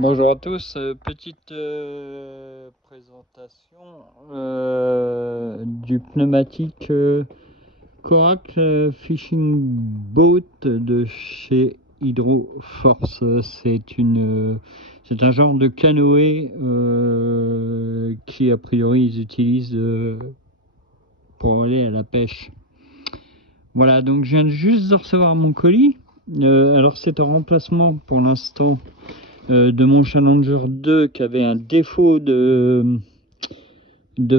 Bonjour à tous, petite présentation du pneumatique Corac Fishing Boat de chez Hydroforce. C'est un genre de canoë qui a priori ils utilisent pour aller à la pêche. Voilà, donc je viens juste de recevoir mon colis. Alors c'est un remplacement pour l'instant de mon Challenger 2 qui avait un défaut de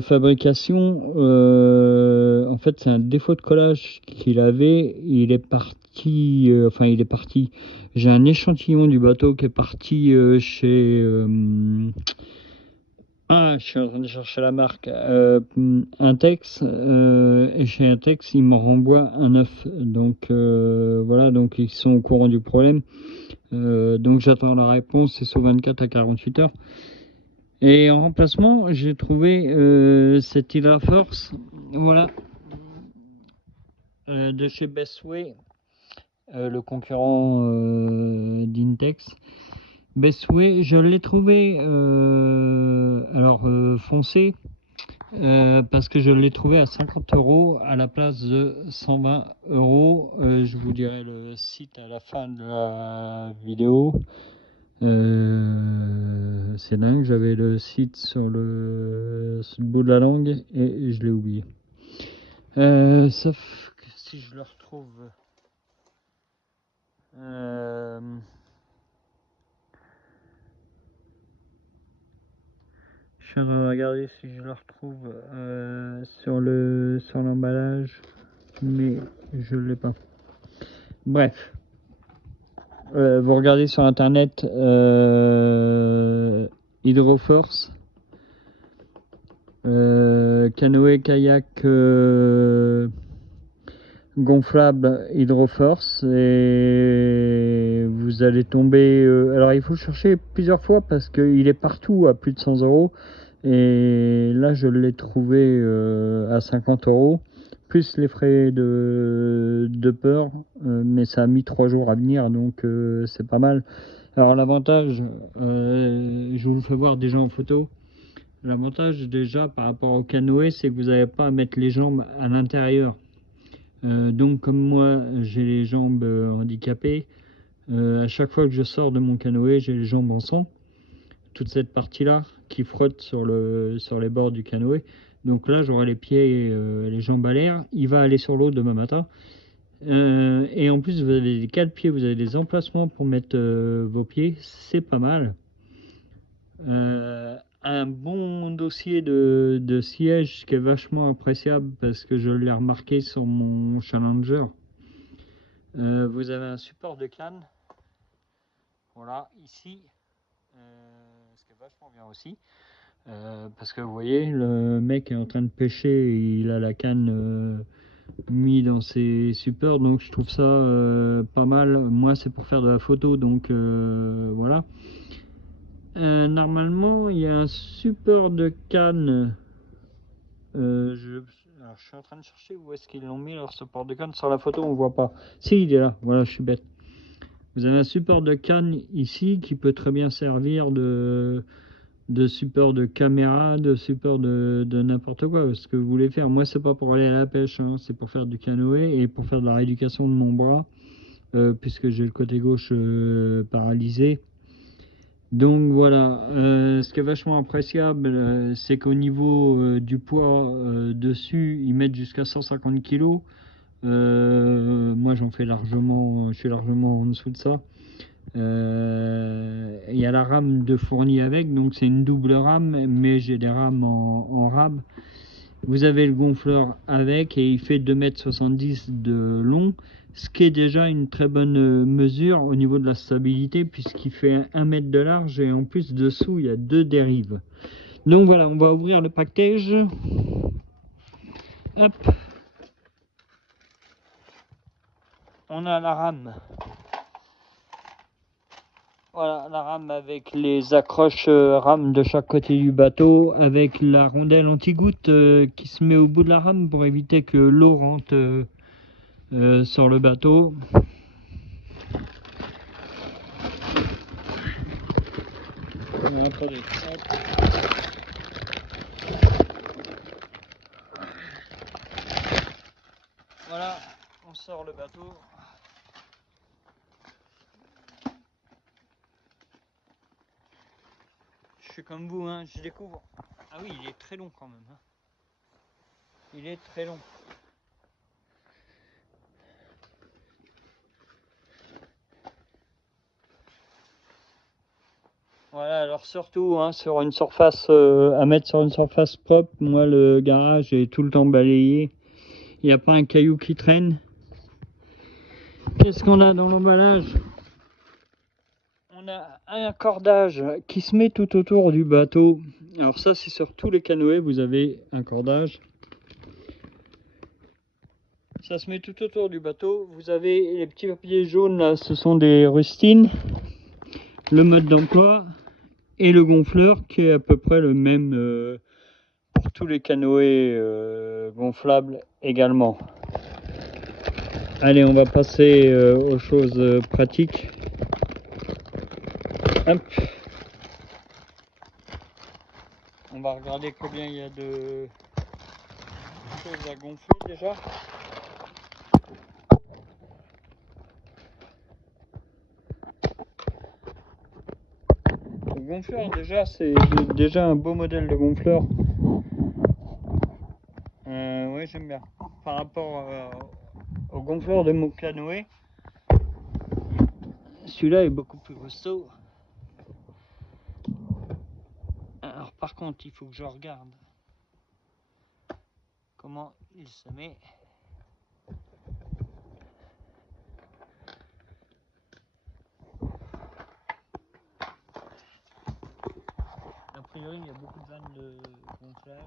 fabrication. En fait, c'est un défaut de collage qu'il avait. Il est parti. J'ai un échantillon du bateau qui est parti chez. Je suis en train de chercher la marque. Intex. Et chez Intex, ils m'en renvoient un neuf. Donc voilà, donc ils sont au courant du problème. Donc j'attends la réponse, c'est sous 24 à 48 heures. Et en remplacement, j'ai trouvé cette Hydroforce, voilà, de chez Bestway, le concurrent d'Intex. Bestway, je l'ai trouvé foncé, parce que je l'ai trouvé à 50 € à la place de 120 €. Je vous dirai le site à la fin de la vidéo. C'est dingue, j'avais le site sur le bout de la langue et je l'ai oublié. Sauf que si je le retrouve, je suis en train de regarder si je le retrouve sur l'emballage, mais je l'ai pas. Bref, vous regardez sur internet Hydroforce. Canoë kayak gonflable Hydroforce, et vous allez tomber. Alors il faut chercher plusieurs fois parce qu'il est partout à plus de 100 €, et là je l'ai trouvé à 50 € plus les frais de port, mais ça a mis 3 jours à venir, donc c'est pas mal. Alors l'avantage, je vous le fais voir déjà en photo. L'avantage déjà par rapport au canoë, c'est que vous n'avez pas à mettre les jambes à l'intérieur. Donc comme moi j'ai les jambes handicapées, à chaque fois que je sors de mon canoë, j'ai les jambes en sang. Toute cette partie-là qui frotte sur les bords du canoë. Donc là j'aurai les pieds et les jambes à l'air. Il va aller sur l'eau demain matin. Et en plus vous avez des cale-pieds, vous avez des emplacements pour mettre vos pieds, c'est pas mal. Un bon dossier de siège qui est vachement appréciable parce que je l'ai remarqué sur mon Challenger. Vous avez un support de canne, voilà, ici, ce qui est vachement bien aussi, parce que vous voyez, le mec est en train de pêcher et il a la canne mis dans ses supports, donc je trouve ça pas mal. Moi c'est pour faire de la photo, donc voilà. Normalement, il y a un support de canne. Alors, je suis en train de chercher où est-ce qu'ils l'ont mis leur support de canne. Sur la photo, on voit pas. Si, il est là. Voilà, je suis bête. Vous avez un support de canne ici qui peut très bien servir de support de caméra, de support de n'importe quoi. Ce que vous voulez faire. Moi, c'est pas pour aller à la pêche, hein, c'est pour faire du canoë et pour faire de la rééducation de mon bras, puisque j'ai le côté gauche paralysé. Donc voilà, ce qui est vachement appréciable, c'est qu'au niveau du poids dessus, ils mettent jusqu'à 150 kg. Moi j'en fais largement, je suis largement en dessous de ça. Il y a la rame de fournie avec, donc c'est une double rame, mais j'ai des rames en rame. Vous avez le gonfleur avec et il fait 2,70 m de long, ce qui est déjà une très bonne mesure au niveau de la stabilité puisqu'il fait 1 m de large et en plus dessous il y a 2 dérives. Donc voilà, on va ouvrir le package. Hop. On a la rame. Voilà, la rame avec les accroches rames de chaque côté du bateau, avec la rondelle anti-goutte qui se met au bout de la rame pour éviter que l'eau rentre sur le bateau. Attendez. Voilà, on sort le bateau. Je suis comme vous, hein, je découvre. Ah oui, il est très long quand même. Hein. Il est très long. Voilà, alors surtout hein, sur une surface à mettre sur une surface propre, moi le garage est tout le temps balayé. Il n'y a pas un caillou qui traîne. Qu'est-ce qu'on a dans l'emballage? On a un cordage qui se met tout autour du bateau. Alors ça c'est sur tous les canoës, vous avez un cordage. Ça se met tout autour du bateau. Vous avez les petits papiers jaunes là, ce sont des rustines. Le mode d'emploi et le gonfleur qui est à peu près le même pour tous les canoës gonflables également. Allez, on va passer aux choses pratiques. Hop. On va regarder combien il y a de choses à gonfler déjà. Le gonfleur déjà, c'est déjà un beau modèle de gonfleur. Oui, j'aime bien. Par rapport au gonfleur de mon canoë, celui-là est beaucoup plus costaud. Alors par contre, il faut que je regarde comment il se met. A priori, il y a beaucoup de vannes de gonflage.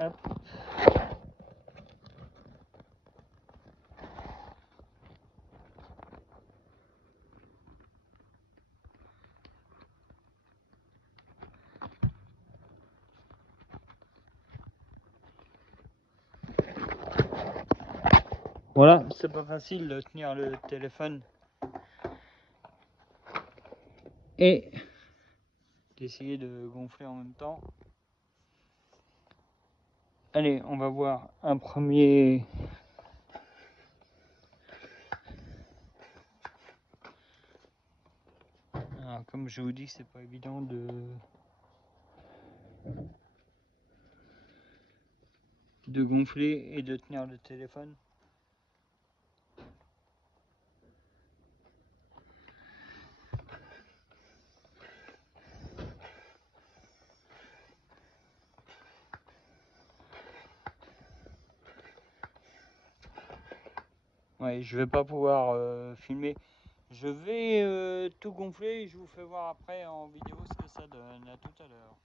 Hop. Voilà, c'est pas facile de tenir le téléphone et d'essayer de gonfler en même temps. Allez, on va voir un premier. Alors, comme je vous dis, c'est pas évident de gonfler et de tenir le téléphone. Ouais, je vais pas pouvoir filmer. Je vais tout gonfler et je vous fais voir après en vidéo ce que ça donne. À tout à l'heure.